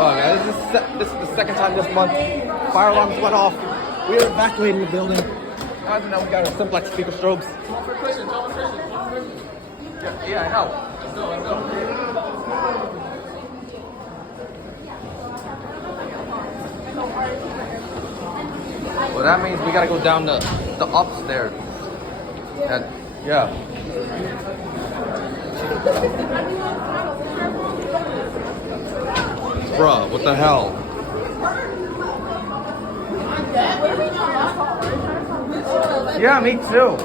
Oh, guys, this is the second time this month fire alarms went off. We are evacuating the building. As of now, we got our simplex speaker strobes. Yeah, I know. Well, that means we gotta go down the upstairs. And yeah. Bruh, what the hell? Yeah, me too.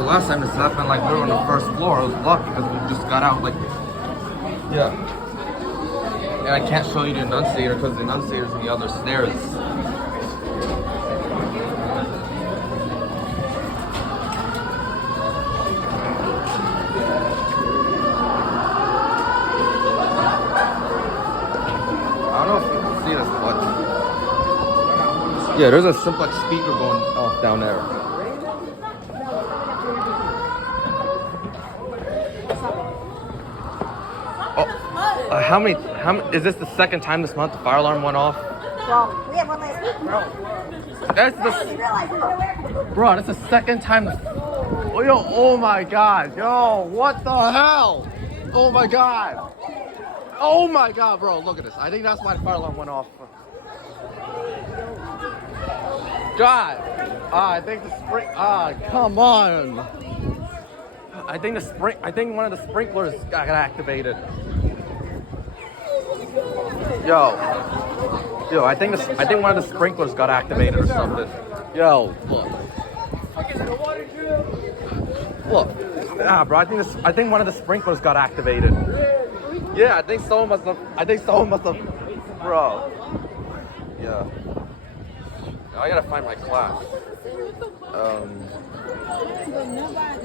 Last time this happened, like we were on the first floor. I was lucky because we just got out, like, yeah. And I can't show you the enunciator because the enunciator's in the other stairs. I don't know if you can see this, but yeah, there's a simplex speaker going off down there. How many, is this the second time this month the fire alarm went off? Well, we have one last week, bro. Bro, that's the second time. Oh, yo, oh my god. Yo, what the hell? Oh my god. Oh my god, bro, look at this. I think that's why the fire alarm went off. God. I think the come on. I think one of the sprinklers got activated. Yo, I think one of the sprinklers got activated or something. Yo, look, bro. I think one of the sprinklers got activated. Yeah, I think someone must have. Bro. Yeah. Now I gotta find my class.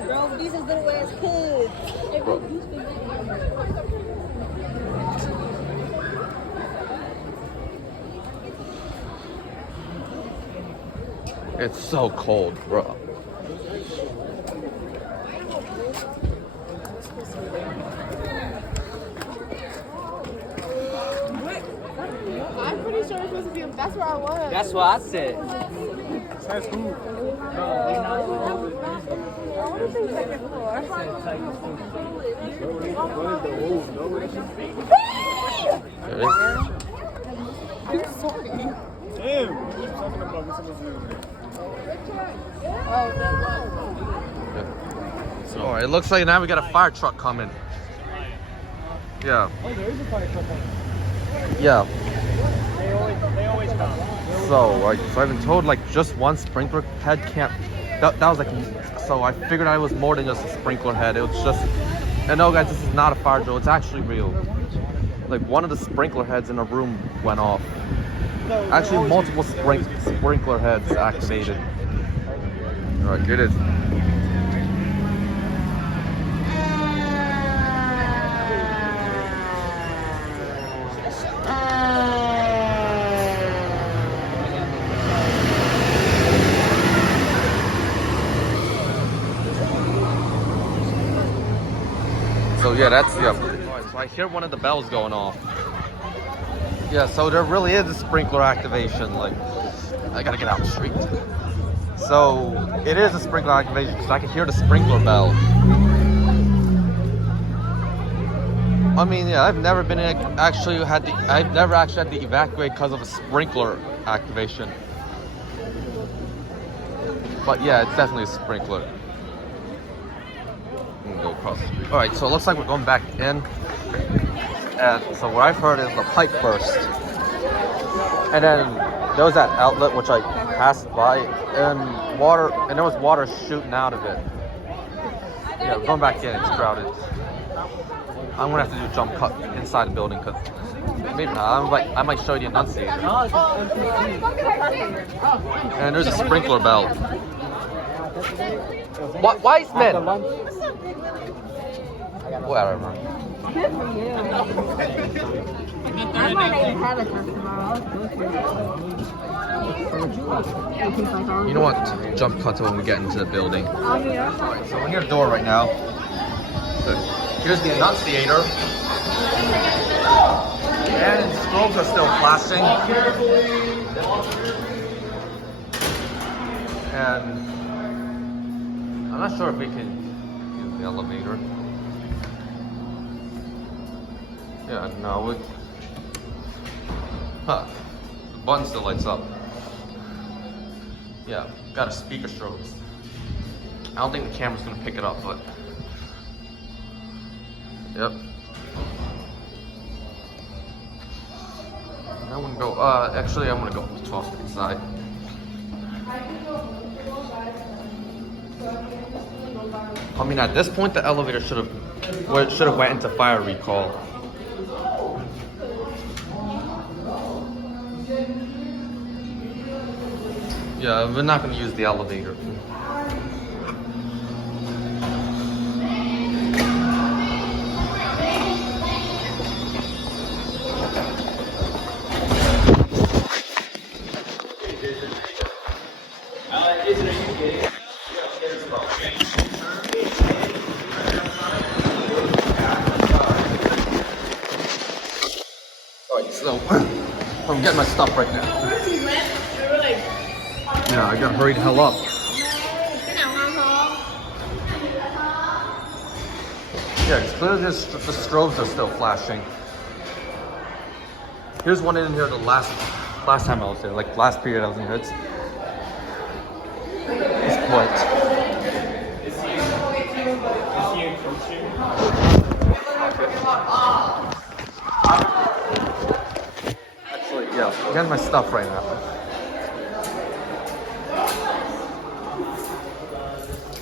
Bro, these is little ass kids. Bro. It's so cold, bro. I'm pretty sure it's supposed to be. That's where I was. That's what I said. That's who? Oh, it looks like now we got a fire truck coming. Yeah. Oh, there is a fire truck coming. Yeah. They always come. So I've been told like just one sprinkler head can't. That was like, so I figured I was more than just a sprinkler head. It was just, and no guys, this is not a fire drill. It's actually real. Like one of the sprinkler heads in a room went off. Actually, multiple sprinkler heads activated. All right, here it is. So yeah, so I hear one of the bells going off. Yeah, so there really is a sprinkler activation. Like, I gotta get out the street. So it is a sprinkler activation because I can hear the sprinkler bell. I mean, yeah, I've never actually had to evacuate because of a sprinkler activation. But yeah, it's definitely a sprinkler. I'm gonna go across the street. All right, so it looks like we're going back in. And so what I've heard is the pipe burst. And then there was that outlet which I passed by, and there was water shooting out of it. Yeah, we're going back in, it's crowded. I'm gonna have to do a jump cut inside the building because maybe not. I might show you the enunciator. And there's a sprinkler bell. What Weissman? Whatever. Good for you. I might not even have a test tomorrow. You know what? Jump cut to when we get into the building. I'll be up. Alright, so we're near the door right now. Good. Here's the annunciator. And strobes are still flashing. And I'm not sure if we can use the elevator. Yeah, no, it. Huh. The button still lights up. Yeah, got a speaker strobes. I don't think the camera's gonna pick it up, but. Yep. I wouldn't go, actually, I'm gonna go 12th inside. I mean, at this point, the elevator should have went into fire recall. Yeah, we're not gonna use the elevator. Alright, so I'm getting my stuff right now. Yeah, I gotta hurry the hell up. Yeah, it's clearly just the strobes are still flashing. Here's one in here the last time I was there, like last period I was in here. It's what? Actually, yeah, I'm getting my stuff right now.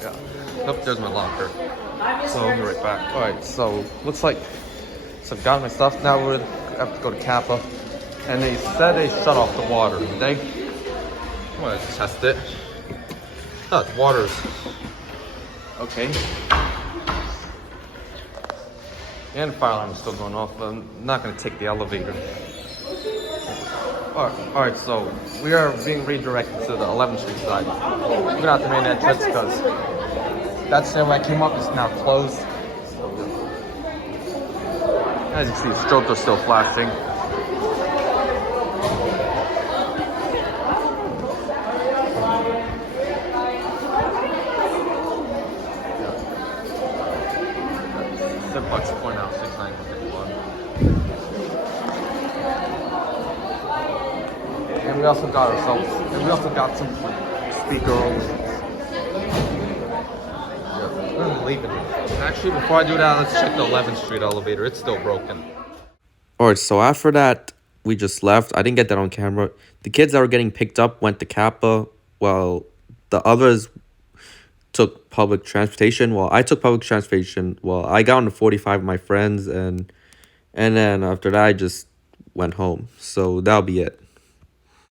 Yeah. Nope, there's my locker. So I'll be right back. Alright, so looks like I've got my stuff. Now we have to go to Kappa. And they said they shut off the water, did they? I'm gonna test it. Oh, it's water's okay. And the fire alarm is still going off, but I'm not gonna take the elevator. Alright, so we are being redirected to the 11th Street side. We're not the main entrance because that stairway I came up is now closed. As you can see, the strobes are still flashing. $7 point out, 691. And we also got ourselves, some speaker. Yeah, we're gonna leave it. Actually, before I do that, let's check the 11th Street elevator. It's still broken. Alright, so after that, we just left. I didn't get that on camera. The kids that were getting picked up went to Kappa, while the others took public transportation. Well, I took public transportation. Well, I got on the 45 with my friends, and then after that, I just went home. So that'll be it.